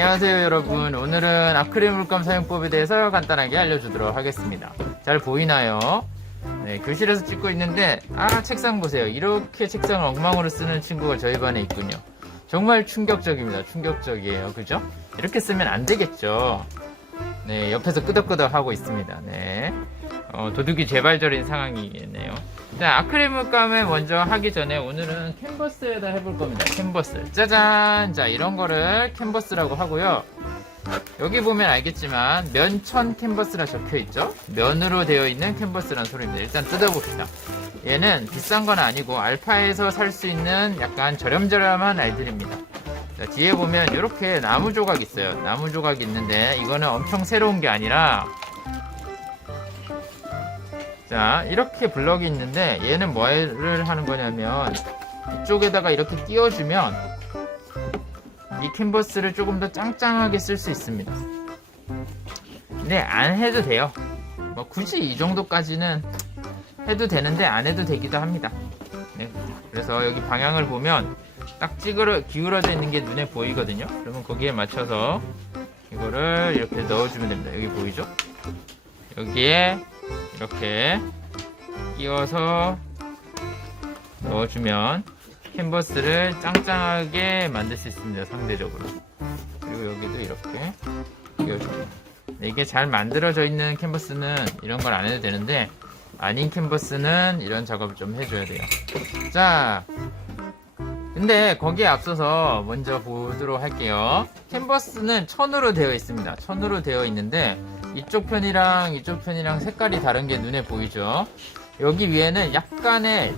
안녕하세요 여러분. 오늘은 아크릴 물감 사용법에 대해서 간단하게 알려주도록 하겠습니다. 잘 보이나요? 네, 교실에서 찍고 있는데 책상 보세요. 이렇게 책상을 엉망으로 쓰는 친구가 저희 반에 있군요. 정말 충격적입니다. 충격적이에요. 그죠? 이렇게 쓰면 안 되겠죠. 네, 옆에서 끄덕끄덕 하고 있습니다. 네, 도둑이 재발절인 상황이겠네요. 자, 아크릴 물감을 먼저 하기 전에 오늘은 캔버스에다 해볼 겁니다. 캔버스. 짜잔! 자, 이런 거를 캔버스라고 하고요. 여기 보면 알겠지만 면천 캔버스라 적혀있죠? 면으로 되어 있는 캔버스란 소리입니다. 일단 뜯어봅시다. 얘는 비싼 건 아니고 알파에서 살 수 있는 약간 저렴저렴한 알들입니다. 자, 뒤에 보면 이렇게 나무 조각 있어요. 나무 조각이 있는데 이거는 엄청 새로운 게 아니라, 자, 이렇게 블럭이 있는데 얘는 뭐를 하는 거냐면 이쪽에다가 이렇게 끼워주면 이 캔버스를 조금 더 짱짱하게 쓸 수 있습니다. 근데 안 해도 돼요. 뭐 굳이 이 정도까지는 해도 되는데 안 해도 되기도 합니다. 네, 그래서 여기 방향을 보면 딱 기울어져 있는 게 눈에 보이거든요. 그러면 거기에 맞춰서 이거를 이렇게 넣어주면 됩니다. 여기 보이죠? 여기에 이렇게 끼워서 넣어주면 캔버스를 짱짱하게 만들 수 있습니다. 상대적으로. 그리고 여기도 이렇게 끼워줍니다. 이게 잘 만들어져 있는 캔버스는 이런 걸 안 해도 되는데, 아닌 캔버스는 이런 작업을 좀 해줘야 돼요. 자, 근데 거기에 앞서서 먼저 보도록 할게요. 캔버스는 천으로 되어 있습니다. 천으로 되어 있는데 이쪽 편이랑 이쪽 편이랑 색깔이 다른 게 눈에 보이죠? 여기 위에는 약간의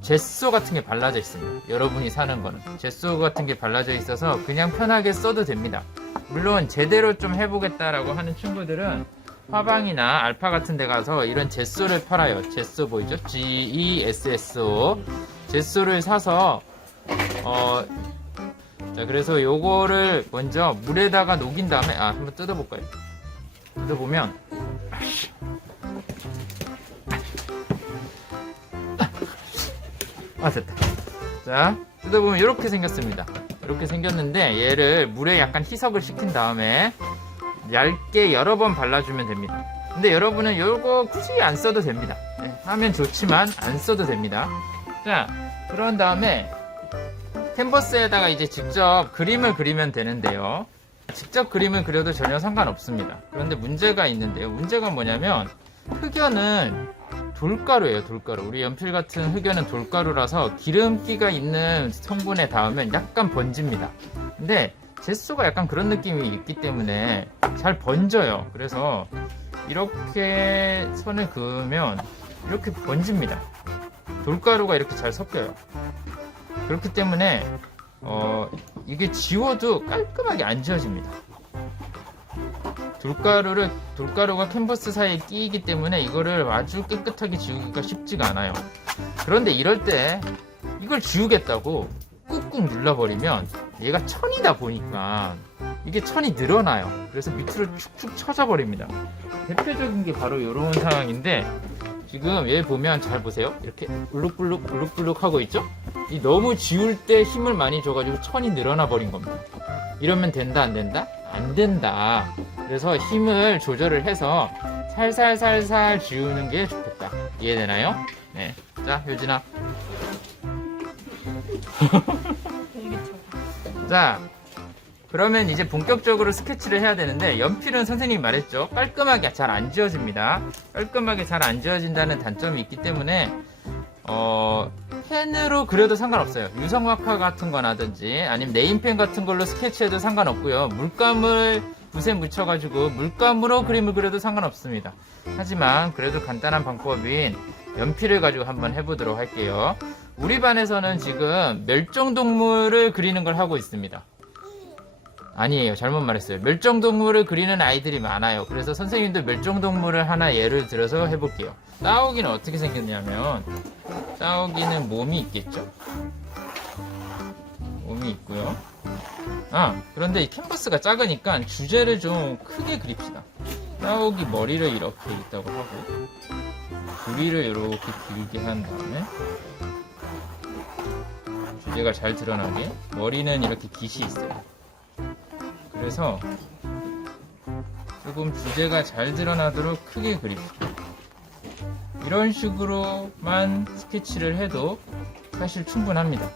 제소 같은 게 발라져 있습니다. 여러분이 사는 거는 제소 같은 게 발라져 있어서 그냥 편하게 써도 됩니다. 물론 제대로 좀 해보겠다라고 하는 친구들은 화방이나 알파 같은 데 가서 이런 제소를 팔아요. 제소 보이죠? GESSO 제소를 사서 자, 그래서 요거를 먼저 물에다가 녹인 다음에 한번 뜯어볼까요? 뜯어보면 됐다. 자, 뜯어보면 이렇게 생겼습니다. 이렇게 생겼는데 얘를 물에 약간 희석을 시킨 다음에 얇게 여러 번 발라주면 됩니다. 근데 여러분은 요거 굳이 안 써도 됩니다. 네, 하면 좋지만 안 써도 됩니다. 자, 그런 다음에 캔버스에다가 이제 직접 그림을 그리면 되는데요. 직접 그림을 그려도 전혀 상관없습니다. 그런데 문제가 있는데요. 문제가 뭐냐면 흑연은 돌가루예요. 돌가루. 우리 연필 같은 흑연은 돌가루라서 기름기가 있는 성분에 닿으면 약간 번집니다. 근데 제소가 약간 그런 느낌이 있기 때문에 잘 번져요. 그래서 이렇게 선을 그으면 이렇게 번집니다. 돌가루가 이렇게 잘 섞여요. 그렇기 때문에 이게 지워도 깔끔하게 안 지워집니다. 돌가루가 캔버스 사이에 끼이기 때문에 이거를 아주 깨끗하게 지우기가 쉽지가 않아요. 그런데 이럴 때 이걸 지우겠다고 꾹꾹 눌러버리면 얘가 천이다 보니까 이게 천이 늘어나요. 그래서 밑으로 축축 처져버립니다. 대표적인 게 바로 이런 상황인데, 지금 얘 보면 잘 보세요. 이렇게 울룩불룩 하고 있죠? 이 너무 지울 때 힘을 많이 줘가지고 천이 늘어나 버린 겁니다. 이러면 된다 안 된다? 안 된다. 그래서 힘을 조절을 해서 살살살살 지우는 게 좋겠다. 이해되나요? 네. 자, 효진아. 자, 그러면 이제 본격적으로 스케치를 해야 되는데, 연필은 선생님이 말했죠. 깔끔하게 잘 안 지워집니다. 깔끔하게 잘 안 지워진다는 단점이 있기 때문에 펜으로 그려도 상관없어요. 유성마카 같은 거라든지 아니면 네임펜 같은 걸로 스케치해도 상관없고요. 물감을 붓에 묻혀가지고 물감으로 그림을 그려도 상관없습니다. 하지만 그래도 간단한 방법인 연필을 가지고 한번 해보도록 할게요. 우리 반에서는 지금 멸종동물을 그리는 걸 하고 있습니다. 아니에요. 잘못 말했어요. 멸종동물을 그리는 아이들이 많아요. 그래서 선생님도 멸종동물을 하나 예를 들어서 해볼게요. 따오기는 어떻게 생겼냐면, 따오기는 몸이 있겠죠? 몸이 있고요. 그런데 이 캔버스가 작으니까 주제를 좀 크게 그립시다. 따오기 머리를 이렇게 있다고 하고, 부리를 이렇게 길게 한 다음에 주제가 잘 드러나게, 머리는 이렇게 깃이 있어요. 그래서 조금 주제가 잘 드러나도록 크게 그립시다. 이런 식으로만 스케치를 해도 사실 충분합니다.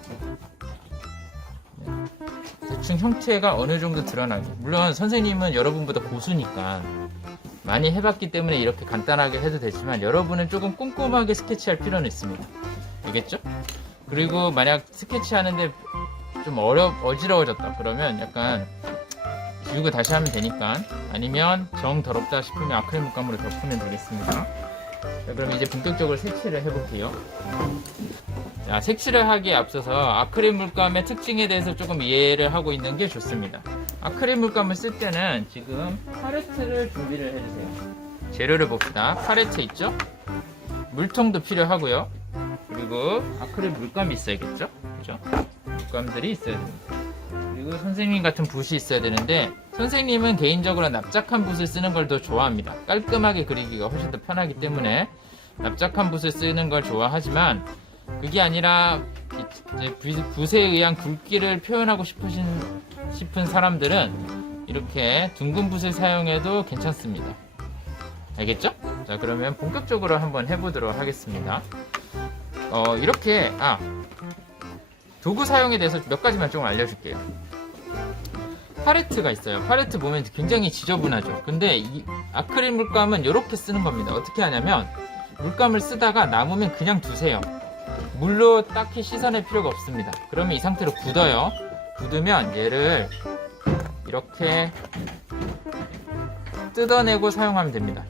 대충 형태가 어느 정도 드러나게. 물론 선생님은 여러분보다 고수니까 많이 해봤기 때문에 이렇게 간단하게 해도 되지만 여러분은 조금 꼼꼼하게 스케치할 필요는 있습니다. 알겠죠? 그리고 만약 스케치하는데 좀 어지러워졌다 그러면 약간 지우고 다시 하면 되니까, 아니면 정 더럽다 싶으면 아크릴 물감으로 덮으면 되겠습니다. 자, 그럼 이제 본격적으로 색칠을 해볼게요. 자, 색칠을 하기에 앞서서 아크릴 물감의 특징에 대해서 조금 이해를 하고 있는 게 좋습니다. 아크릴 물감을 쓸 때는 지금 팔레트를 준비를 해주세요. 재료를 봅시다. 팔레트 있죠? 물통도 필요하고요. 그리고 아크릴 물감이 있어야겠죠? 그죠? 물감들이 있어야 됩니다. 그리고 선생님 같은 붓이 있어야 되는데, 선생님은 개인적으로 납작한 붓을 쓰는 걸 더 좋아합니다. 깔끔하게 그리기가 훨씬 더 편하기 때문에 납작한 붓을 쓰는 걸 좋아하지만, 그게 아니라 이제 붓에 의한 굵기를 표현하고 싶은 사람들은 이렇게 둥근 붓을 사용해도 괜찮습니다. 알겠죠? 자, 그러면 본격적으로 한번 해보도록 하겠습니다. 이렇게 도구 사용에 대해서 몇 가지만 좀 알려줄게요. 팔레트가 있어요. 팔레트 보면 굉장히 지저분하죠. 근데 이 아크릴 물감은 이렇게 쓰는 겁니다. 어떻게 하냐면 물감을 쓰다가 남으면 그냥 두세요. 물로 딱히 씻어낼 필요가 없습니다. 그러면 이 상태로 굳어요. 굳으면 얘를 이렇게 뜯어내고 사용하면 됩니다.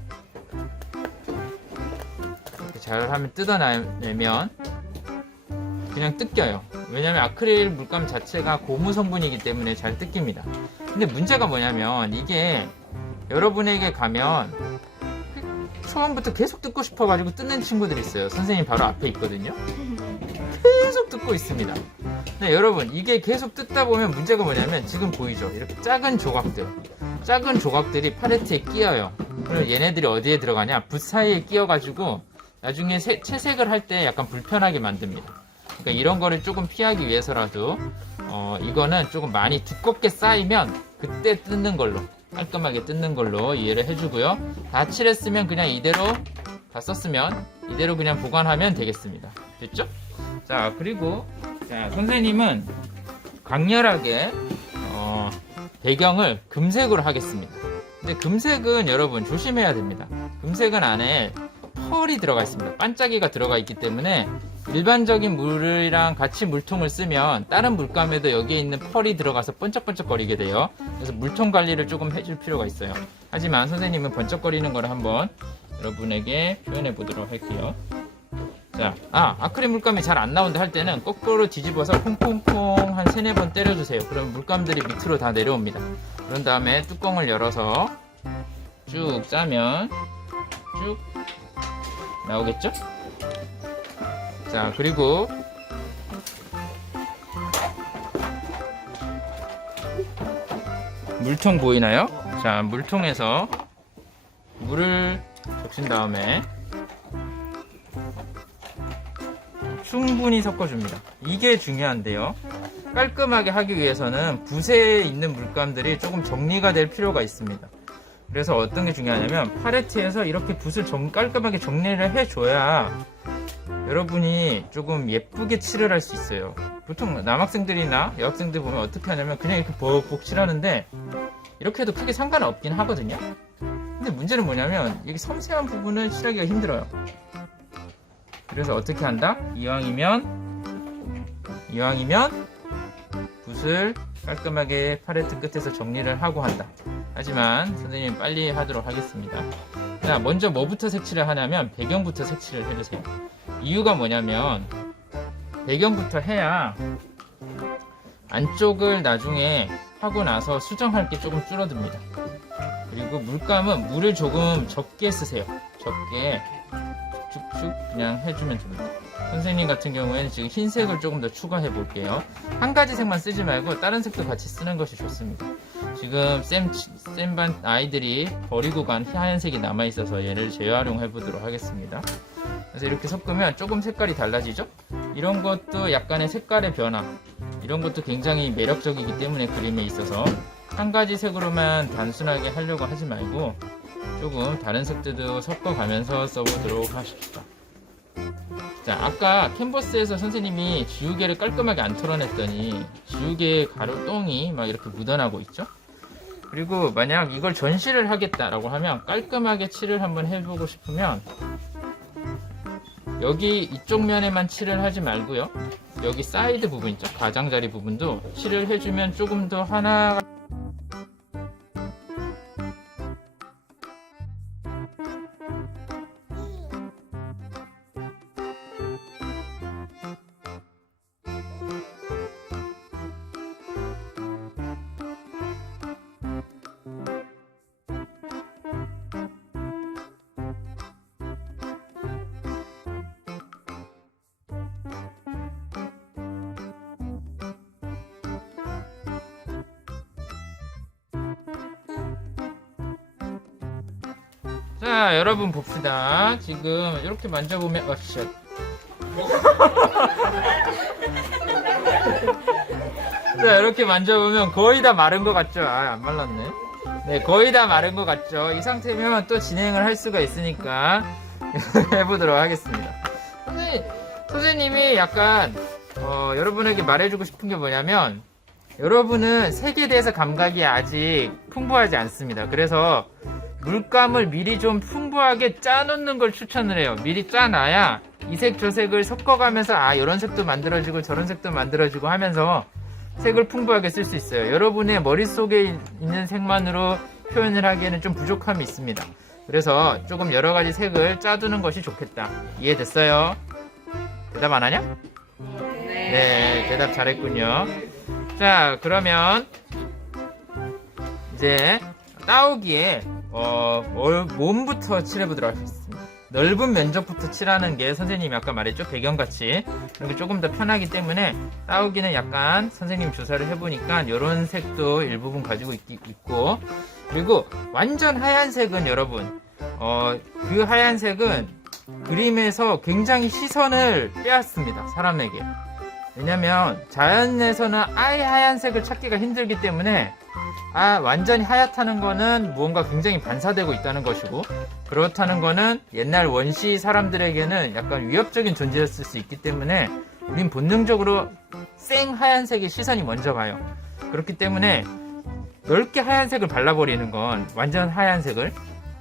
이렇게 잘 하면 뜯어내면 그냥 뜯겨요. 왜냐면 아크릴 물감 자체가 고무 성분이기 때문에 잘 뜯깁니다. 근데 문제가 뭐냐면 이게 여러분에게 가면 처음부터 계속 뜯고 싶어가지고 뜯는 친구들이 있어요. 선생님 바로 앞에 있거든요. 계속 뜯고 있습니다. 네, 여러분 이게 계속 뜯다 보면 문제가 뭐냐면 지금 보이죠? 이렇게 작은 조각들이 팔레트에 끼어요. 그럼 얘네들이 어디에 들어가냐? 붓 사이에 끼어가지고 나중에 채색을 할 때 약간 불편하게 만듭니다. 그러니까 이런 거를 조금 피하기 위해서라도 이거는 조금 많이 두껍게 쌓이면 그때 뜯는 걸로, 깔끔하게 뜯는 걸로 이해를 해주고요. 다 칠했으면 그냥 이대로 다 썼으면 이대로 그냥 보관하면 되겠습니다. 됐죠? 자, 그리고 선생님은 강렬하게 배경을 금색으로 하겠습니다. 근데 금색은 여러분 조심해야 됩니다. 금색은 안에 펄이 들어가 있습니다. 반짝이가 들어가 있기 때문에 일반적인 물이랑 같이 물통을 쓰면 다른 물감에도 여기에 있는 펄이 들어가서 번쩍번쩍거리게 돼요. 그래서 물통 관리를 조금 해줄 필요가 있어요. 하지만 선생님은 번쩍거리는 걸 한번 여러분에게 표현해 보도록 할게요. 자, 아크릴 물감이 잘 안 나온다 할 때는 거꾸로 뒤집어서 콩콩콩 한 3-4번 때려주세요. 그럼 물감들이 밑으로 다 내려옵니다. 그런 다음에 뚜껑을 열어서 쭉 짜면 쭉 나오겠죠? 자, 그리고 물통 보이나요? 자, 물통에서 물을 적신 다음에 충분히 섞어줍니다. 이게 중요한데요. 깔끔하게 하기 위해서는 붓에 있는 물감들이 조금 정리가 될 필요가 있습니다. 그래서 어떤 게 중요하냐면 팔레트에서 이렇게 붓을 깔끔하게 정리를 해줘야 여러분이 조금 예쁘게 칠을 할 수 있어요. 보통 남학생들이나 여학생들 보면 어떻게 하냐면 그냥 이렇게 벅벅 칠하는데 이렇게 해도 크게 상관없긴 하거든요. 근데 문제는 뭐냐면 이게 섬세한 부분을 칠하기가 힘들어요. 그래서 어떻게 한다? 이왕이면 붓을 깔끔하게 팔레트 끝에서 정리를 하고 한다. 하지만 선생님 빨리 하도록 하겠습니다. 자, 먼저 뭐부터 색칠을 하냐면 배경부터 색칠을 해주세요. 이유가 뭐냐면 배경부터 해야 안쪽을 나중에 하고 나서 수정할 게 조금 줄어듭니다. 그리고 물감은 물을 조금 적게 쓰세요. 적게 쭉쭉 그냥 해주면 됩니다. 선생님 같은 경우에는 지금 흰색을 조금 더 추가해 볼게요. 한 가지 색만 쓰지 말고 다른 색도 같이 쓰는 것이 좋습니다. 지금 쌤반 아이들이 버리고 간 하얀색이 남아있어서 얘를 재활용해 보도록 하겠습니다. 그래서 이렇게 섞으면 조금 색깔이 달라지죠? 이런 것도 약간의 색깔의 변화, 이런 것도 굉장히 매력적이기 때문에 그림에 있어서 한 가지 색으로만 단순하게 하려고 하지 말고 조금 다른 색들도 섞어가면서 써보도록 하십시다. 자, 아까 캔버스에서 선생님이 지우개를 깔끔하게 안 털어냈더니 지우개 가루 똥이 막 이렇게 묻어나고 있죠. 그리고 만약 이걸 전시를 하겠다라고 하면 깔끔하게 칠을 한번 해보고 싶으면 여기 이쪽 면에만 칠을 하지 말고요, 여기 사이드 부분 있죠, 가장자리 부분도 칠을 해주면 조금 더 하나가 자, 여러분 봅시다. 지금 이렇게 만져보면 쉣. 자, 이렇게 만져보면 거의 다 마른 것 같죠? 아, 안 말랐네. 네, 거의 다 마른 것 같죠? 이 상태면 또 진행을 할 수가 있으니까 해보도록 하겠습니다. 선생님이 약간 여러분에게 말해주고 싶은 게 뭐냐면, 여러분은 색에 대해서 감각이 아직 풍부하지 않습니다. 그래서 물감을 미리 좀 풍부하게 짜놓는 걸 추천을 해요. 미리 짜놔야 이 색 저 색을 섞어가면서 이런 색도 만들어지고 저런 색도 만들어지고 하면서 색을 풍부하게 쓸 수 있어요. 여러분의 머릿속에 있는 색만으로 표현을 하기에는 좀 부족함이 있습니다. 그래서 조금 여러 가지 색을 짜두는 것이 좋겠다. 이해됐어요? 대답 안 하냐? 네, 대답 잘했군요. 자, 그러면 이제 따오기에 몸부터 칠해보도록 하겠습니다. 넓은 면적부터 칠하는 게 선생님이 아까 말했죠, 배경같이 이렇게 조금 더 편하기 때문에 따오기는 약간 선생님 조사를 해보니까 이런 색도 일부분 가지고 있고, 그리고 완전 하얀색은 여러분 그 하얀색은 그림에서 굉장히 시선을 빼앗습니다, 사람에게. 왜냐면 자연에서는 아예 하얀색을 찾기가 힘들기 때문에 완전히 하얗다는 거는 무언가 굉장히 반사되고 있다는 것이고, 그렇다는 거는 옛날 원시 사람들에게는 약간 위협적인 존재였을 수 있기 때문에 우린 본능적으로 생 하얀색에 시선이 먼저 가요. 그렇기 때문에 넓게 하얀색을 발라버리는 건, 완전 하얀색을,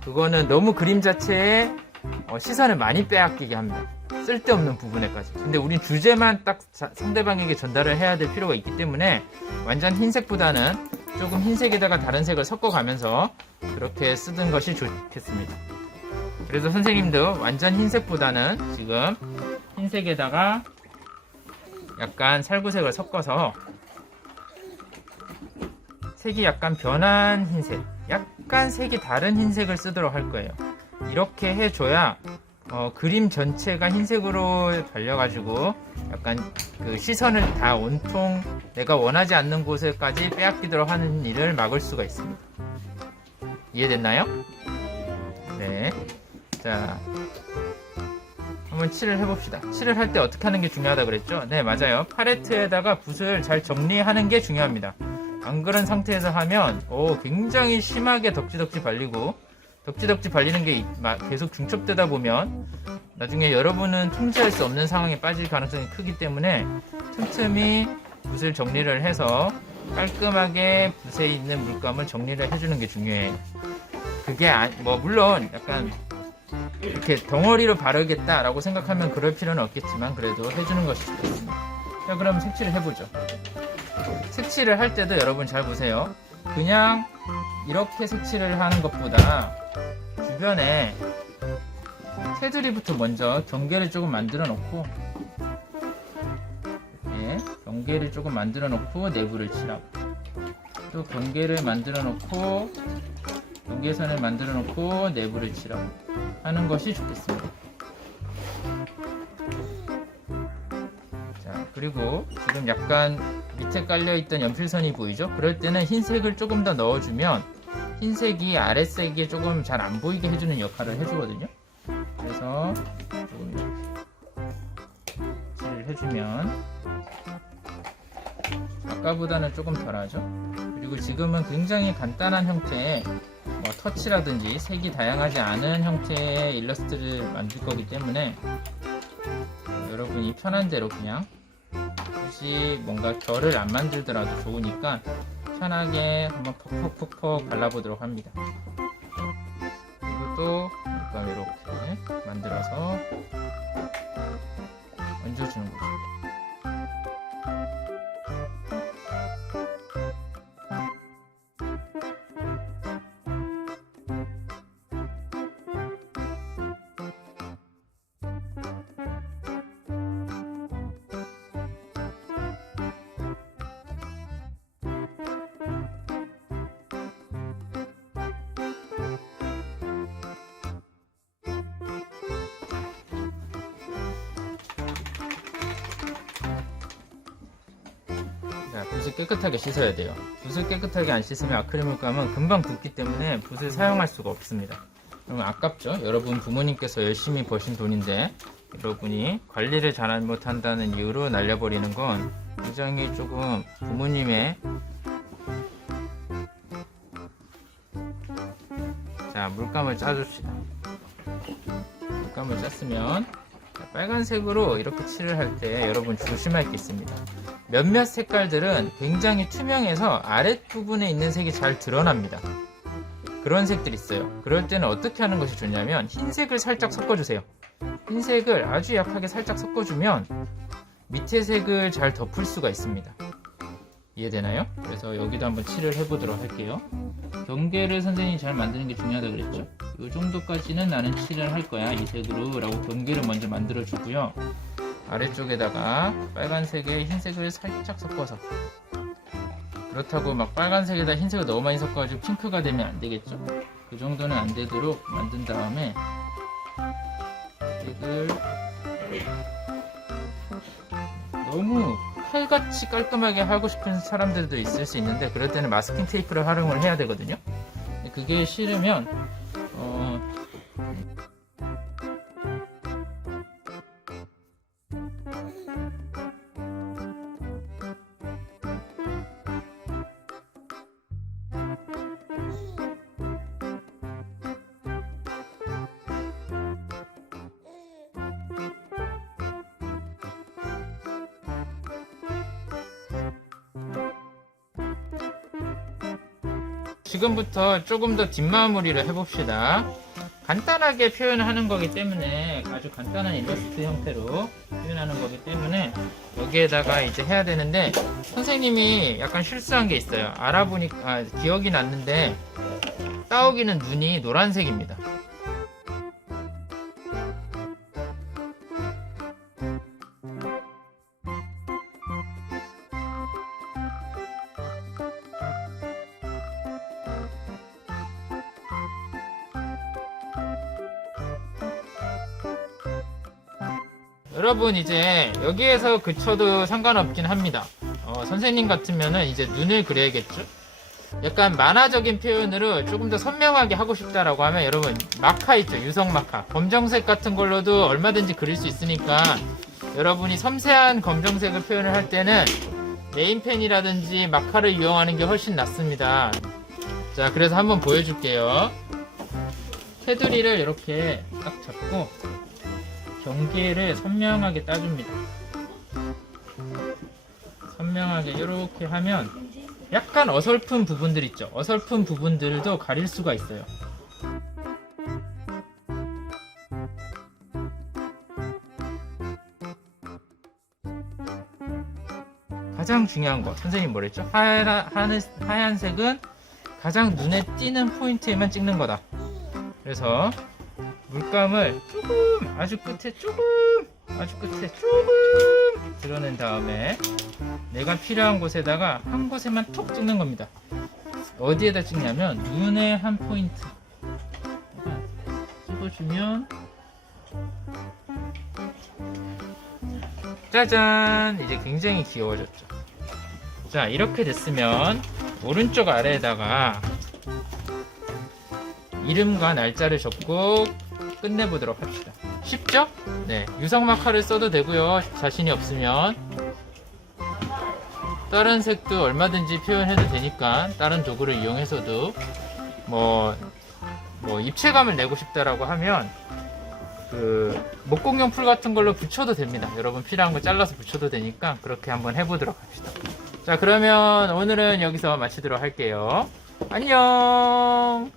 그거는 너무 그림 자체에 시선을 많이 빼앗기게 합니다. 쓸데없는 부분에까지. 근데 우린 주제만 딱 상대방에게 전달을 해야 될 필요가 있기 때문에 완전 흰색보다는 조금 흰색에다가 다른 색을 섞어가면서 그렇게 쓰는 것이 좋겠습니다. 그래서 선생님도 완전 흰색보다는 지금 흰색에다가 약간 살구색을 섞어서 색이 약간 변한 흰색, 약간 색이 다른 흰색을 쓰도록 할 거예요. 이렇게 해줘야 그림 전체가 흰색으로 달려가지고 약간 그 시선을 다 온통 내가 원하지 않는 곳에까지 빼앗기도록 하는 일을 막을 수가 있습니다. 이해됐나요? 네. 자, 한번 칠을 해봅시다. 칠을 할 때 어떻게 하는 게 중요하다 그랬죠? 네, 맞아요. 팔레트에다가 붓을 잘 정리하는 게 중요합니다. 안 그런 상태에서 하면 굉장히 심하게 덕지덕지 발리고, 덕지덕지 발리는 게 계속 중첩되다 보면 나중에 여러분은 통제할 수 없는 상황에 빠질 가능성이 크기 때문에 틈틈이 붓을 정리를 해서 깔끔하게 붓에 있는 물감을 정리를 해주는 게 중요해요. 그게 물론 약간 이렇게 덩어리로 바르겠다라고 생각하면 그럴 필요는 없겠지만 그래도 해주는 것이 좋겠습니다. 자, 그럼 색칠을 해보죠. 색칠을 할 때도 여러분 잘 보세요. 그냥 이렇게 색칠을 하는 것보다 주변에 테두리부터 먼저 경계를 조금 만들어 놓고, 이렇게 경계를 조금 만들어 놓고 내부를 칠하고, 또 경계를 만들어 놓고 경계선을 만들어 놓고 내부를 칠하고 하는 것이 좋겠습니다. 자, 그리고 지금 약간 밑에 깔려있던 연필선이 보이죠? 그럴 때는 흰색을 조금 더 넣어주면 흰색이 아랫색이 조금 잘 안 보이게 해주는 역할을 해주거든요. 그래서 조금 칠을 해주면 아까보다는 조금 덜하죠. 그리고 지금은 굉장히 간단한 형태의 뭐 터치라든지 색이 다양하지 않은 형태의 일러스트를 만들 거기 때문에 여러분이 편한 대로 그냥 굳이 뭔가 결을 안 만들더라도 좋으니까 편하게 한번 퍽퍽퍽퍽 발라보도록 합니다. 그리고 또 이렇게 만들어서 얹어주는 거죠. 자, 붓을 깨끗하게 씻어야 돼요. 붓을 깨끗하게 안 씻으면 아크릴 물감은 금방 굳기 때문에 붓을 사용할 수가 없습니다. 그러면 아깝죠? 여러분 부모님께서 열심히 버신 돈인데 여러분이 관리를 잘 못한다는 이유로 날려버리는 건 굉장히 조금 부모님의 자, 물감을 짜줍시다. 물감을 짰으면 빨간색으로 이렇게 칠을 할 때 여러분 조심할 게 있습니다. 몇몇 색깔들은 굉장히 투명해서 아랫부분에 있는 색이 잘 드러납니다. 그런 색들이 있어요. 그럴 때는 어떻게 하는 것이 좋냐면 흰색을 살짝 섞어주세요. 흰색을 아주 약하게 살짝 섞어주면 밑에 색을 잘 덮을 수가 있습니다. 이해되나요? 그래서 여기도 한번 칠을 해보도록 할게요. 경계를 선생님이 잘 만드는 게 중요하다고 그랬죠? 이 정도까지는 나는 칠을 할 거야, 이 색으로 라고 경계를 먼저 만들어 주고요. 아래쪽에다가 빨간색에 흰색을 살짝 섞어서, 그렇다고 막 빨간색에다 흰색을 너무 많이 섞어가지고 핑크가 되면 안 되겠죠? 그 정도는 안 되도록 만든 다음에 색을 너무 칼같이 깔끔하게 하고 싶은 사람들도 있을 수 있는데 그럴 때는 마스킹 테이프를 활용을 해야 되거든요. 그게 싫으면 지금부터 조금 더 뒷마무리를 해봅시다. 간단하게 표현하는 거기 때문에 아주 간단한 일러스트 형태로 표현하는 거기 때문에 여기에다가 이제 해야 되는데 선생님이 약간 실수한 게 있어요. 알아보니까 기억이 났는데 따오기는 눈이 노란색입니다. 여러분 이제 여기에서 그쳐도 상관없긴 합니다. 선생님 같으면은 이제 눈을 그려야겠죠? 약간 만화적인 표현으로 조금 더 선명하게 하고 싶다라고 하면 여러분 마카 있죠? 유성 마카. 검정색 같은 걸로도 얼마든지 그릴 수 있으니까 여러분이 섬세한 검정색을 표현을 할 때는 네임펜이라든지 마카를 이용하는 게 훨씬 낫습니다. 자, 그래서 한번 보여줄게요. 테두리를 이렇게 딱 잡고 경계를 선명하게 따줍니다. 선명하게 이렇게 하면 약간 어설픈 부분들 있죠? 어설픈 부분들도 가릴 수가 있어요. 가장 중요한 거 선생님 뭐랬죠? 하얀색은 가장 눈에 띄는 포인트에만 찍는 거다. 그래서 물감을 조금 아주 끝에 조금 드러낸 다음에 내가 필요한 곳에다가 한 곳에만 톡 찍는 겁니다. 어디에다 찍냐면 눈의 한 포인트 찍어주면 짜잔! 이제 굉장히 귀여워졌죠. 자, 이렇게 됐으면 오른쪽 아래에다가 이름과 날짜를 적고 끝내보도록 합시다. 쉽죠? 네, 유성 마카를 써도 되고요. 자신이 없으면 다른 색도 얼마든지 표현해도 되니까 다른 도구를 이용해서도 뭐 입체감을 내고 싶다라고 하면 그 목공용 풀 같은 걸로 붙여도 됩니다. 여러분 필요한 거 잘라서 붙여도 되니까 그렇게 한번 해보도록 합시다. 자, 그러면 오늘은 여기서 마치도록 할게요. 안녕.